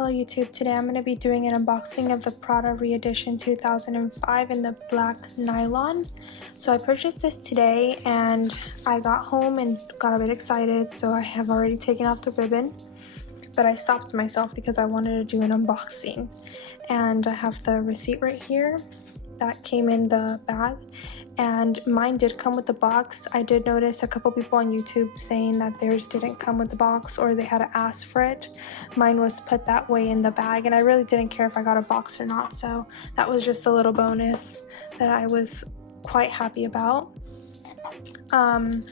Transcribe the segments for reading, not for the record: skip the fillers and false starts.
Hello YouTube, today I'm going to be doing an unboxing of the Prada re-edition 2005 in the black nylon. So I purchased this today and I got home and got a bit excited, so I have already taken off the ribbon. But I stopped myself because I wanted to do an unboxing. And I have the receipt right here that came in the bag, and mine did come with the box. I did notice a couple people on YouTube saying that theirs didn't come with the box or they had to ask for it. Mine was put that way in the bag, and I really didn't care if I got a box or not, so that was just a little bonus that I was quite happy about. As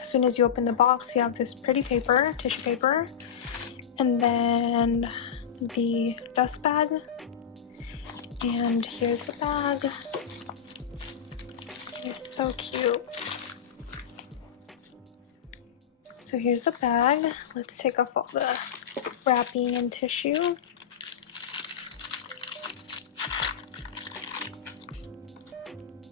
soon as you open the box, you have this pretty paper, tissue paper, and then the dust bag. And here's the bag. It's so cute. So here's the bag. Let's take off all the wrapping and tissue.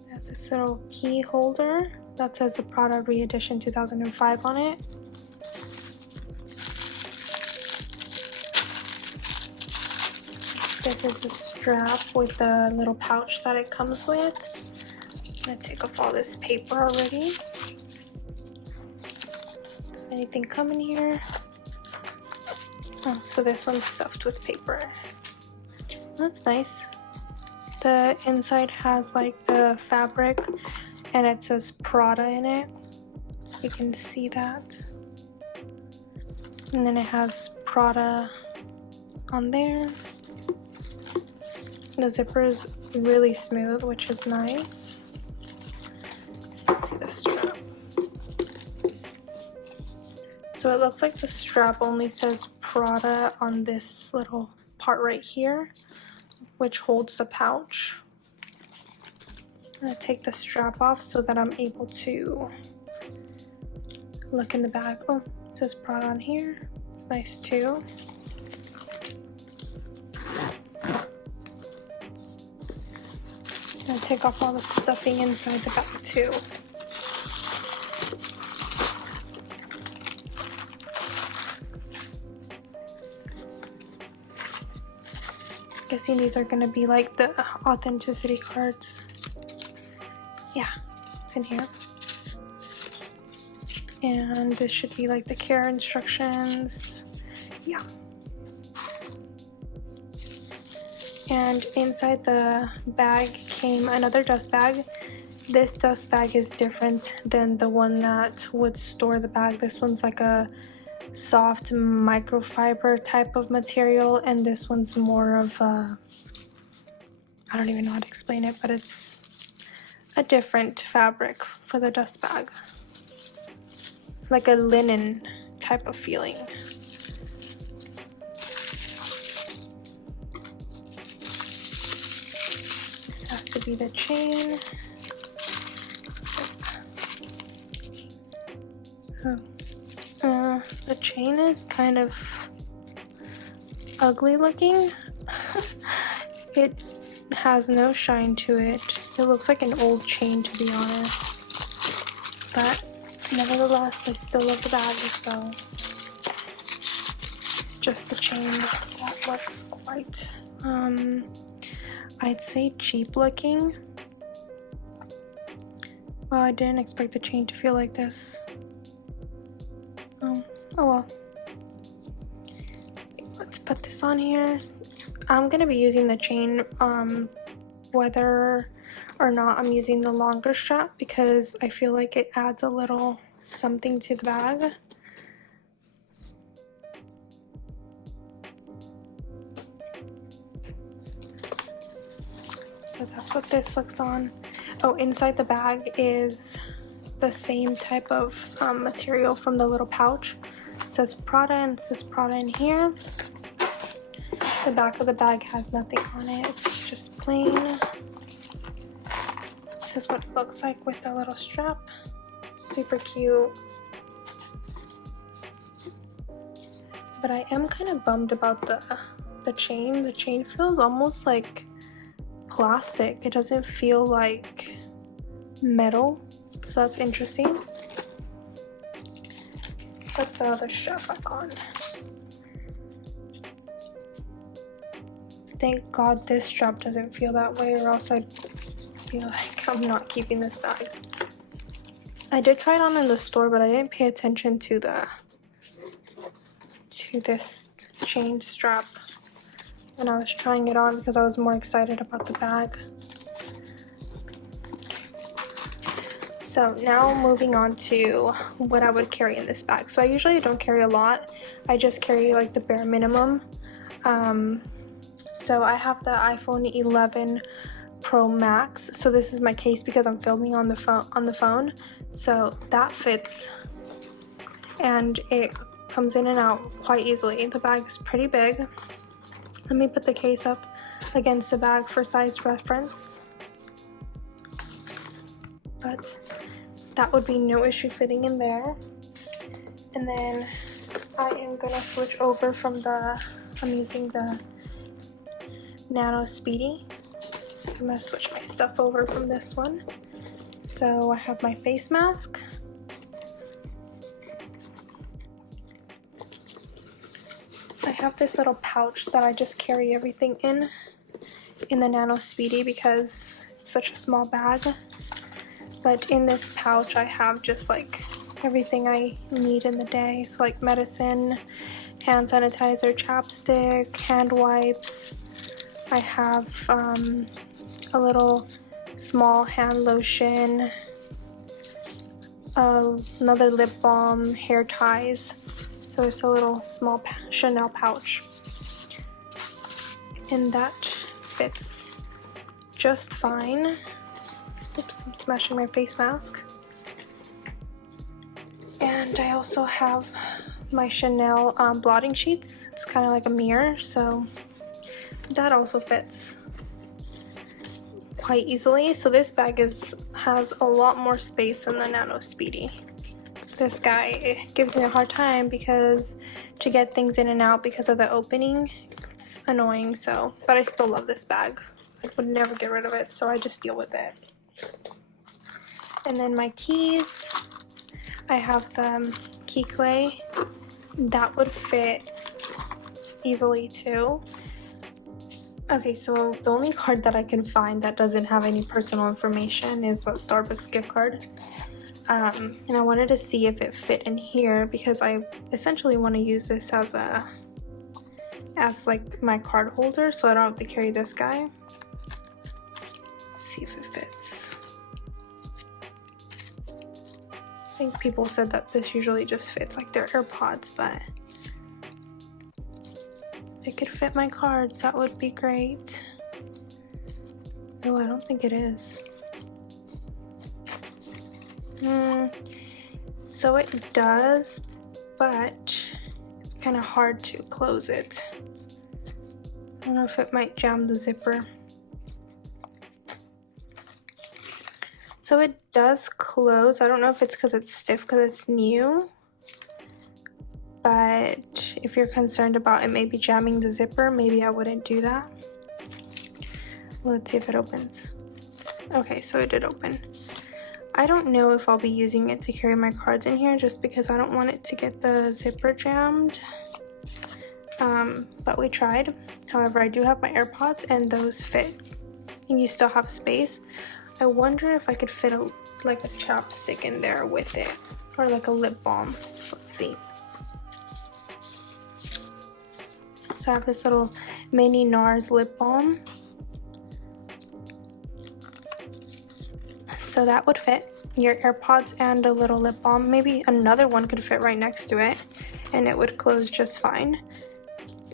There's this little key holder that says the Prada re-edition 2005 on it. This is the strap with the little pouch that it comes with. I'm gonna take off all this paper already. Does anything come in here? Oh, so this one's stuffed with paper. That's nice. The inside has like the fabric and it says Prada in it. You can see that. And then it has Prada on there. The zipper is really smooth, which is nice. Let's see the strap. So it looks like the strap only says Prada on this little part right here, which holds the pouch. I'm gonna take the strap off so that I'm able to look in the bag. Oh, it says Prada on here. It's nice too. I'm gonna take off all the stuffing inside the bag too. Guessing these are gonna be like the authenticity cards. Yeah, it's in here. And this should be like the care instructions. Yeah. And inside the bag came another dust bag. This dust bag is different than the one that would store the bag. This one's like a soft microfiber type of material, and this one's more of a, I don't even know how to explain it, but it's a different fabric for the dust bag. Like a linen type of feeling. Has to be the chain. The chain is kind of ugly looking. It has no shine to it. It looks like an old chain, to be honest. But nevertheless, I still love the bag, so it's just the chain that looks quite I'd say cheap looking. Wow, I didn't expect the chain to feel like this. Oh well. Let's put this on here. I'm gonna be using the chain whether or not I'm using the longer strap, because I feel like it adds a little something to the bag. So that's what this looks on. Oh, inside the bag is the same type of material from the little pouch. It says Prada, and it says Prada in here. The back of the bag has nothing on it. It's just plain. This is what it looks like with the little strap. Super cute. But I am kind of bummed about the chain. The chain feels almost like plastic. It doesn't feel like metal, so that's interesting. Put the other strap back on. Thank God this strap doesn't feel that way, or else I'd feel like I'm not keeping this bag. I did try it on in the store, but I didn't pay attention to this chain strap when I was trying it on because I was more excited about the bag. So now moving on to what I would carry in this bag. So I usually don't carry a lot. I just carry like the bare minimum. So I have the iPhone 11 Pro Max. So this is my case because I'm filming on the phone. So that fits and it comes in and out quite easily. The bag is pretty big. Let me put the case up against the bag for size reference. But that would be no issue fitting in there. And then I am gonna switch over from I'm using the Nano Speedy. So I'm gonna switch my stuff over from this one. So I have my face mask. I have this little pouch that I just carry everything in the Nano Speedy because it's such a small bag. But in this pouch I have just like everything I need in the day. So like medicine, hand sanitizer, chapstick, hand wipes. I have a little small hand lotion, another lip balm, hair ties. So it's a little small Chanel pouch. And that fits just fine. Oops, I'm smashing my face mask. And I also have my Chanel blotting sheets. It's kind of like a mirror, so that also fits quite easily. So this bag has a lot more space than the Nano Speedy. This guy gives me a hard time because to get things in and out because of the opening, it's annoying. So, but I still love this bag. I would never get rid of it, so I just deal with it. And then my keys, I have the key clay. That would fit easily too. Okay, so the only card that I can find that doesn't have any personal information is a Starbucks gift card. And I wanted to see if it fit in here because I essentially want to use this as like my card holder, so I don't have to carry this guy. Let's see if it fits. I think people said that this usually just fits like their AirPods, but if it could fit my cards, that would be great. Oh, I don't think it is. So it does, but it's kind of hard to close it. I don't know if it might jam the zipper. So it does close. I don't know if it's because it's stiff because it's new, but if you're concerned about it maybe jamming the zipper, maybe I wouldn't do that. Let's see if it opens. Okay, so it did open. I don't know if I'll be using it to carry my cards in here just because I don't want it to get the zipper jammed. But we tried. However, I do have my AirPods and those fit. And you still have space. I wonder if I could fit like a chapstick in there with it. Or like a lip balm. Let's see. So I have this little mini NARS lip balm. So that would fit your AirPods and a little lip balm. Maybe another one could fit right next to it and it would close just fine.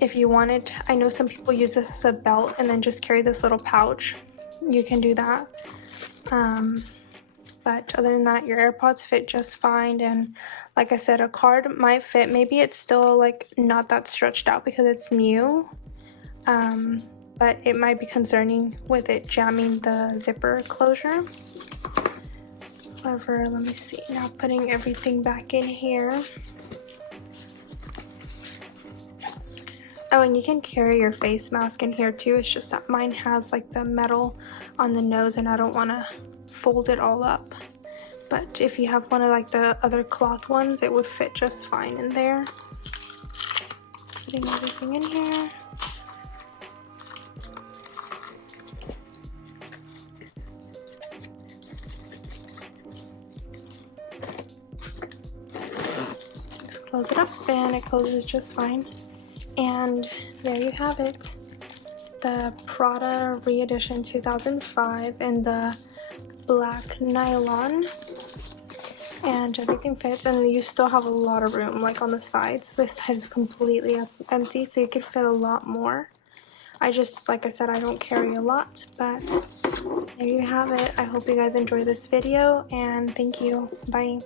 If you wanted, I know some people use this as a belt and then just carry this little pouch. You can do that. But other than that, your AirPods fit just fine. And like I said, a card might fit. Maybe it's still like not that stretched out because it's new. But it might be concerning with it jamming the zipper closure. However, let me see. Now putting everything back in here. Oh, and you can carry your face mask in here too. It's just that mine has like the metal on the nose and I don't want to fold it all up. But if you have one of like the other cloth ones, it would fit just fine in there. Putting everything in here. close it up and it closes just fine. And there you have it, the Prada re-edition 2005 in the black nylon, and everything fits, and you still have a lot of room like on the sides. This side is completely empty, so you could fit a lot more. I just, like I said, I don't carry a lot, but there you have it. I hope you guys enjoy this video, and thank you. Bye.